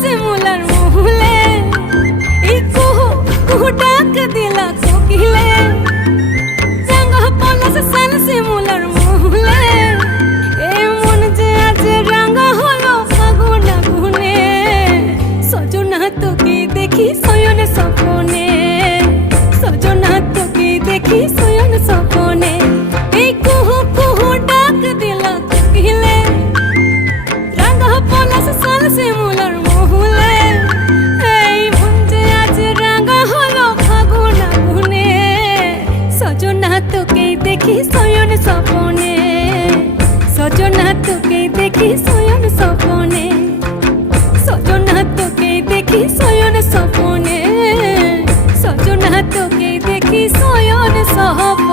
শিমুলার মহুলে এই কুহু কুহু ডাক দিলা কোকিলে রাঙা পলাশ শাল শিমুলার মহুলে এই মন যে আজ রাঙা হলো ফাগুন আগুনে সজনা তোকে দেখি শয়ন স্বপনে সজনা তোকে দেখি শয়ন স্বপনে এই কুহু কুহু ডাক দিলা কোকিলে রাঙা পলাশ শাল শিমুলার মহুলে এই মন যে আজ রাঙা হলো ফাগুন আগুনে সজনা তোকে দেখি শয়ন স্বপনে সজনা তোকে দেখি শয়ন স্বপনে সজনা তোকে দেখি শয়ন স্বপনে সজনা তোকে দেখি শয়ন স্বপনে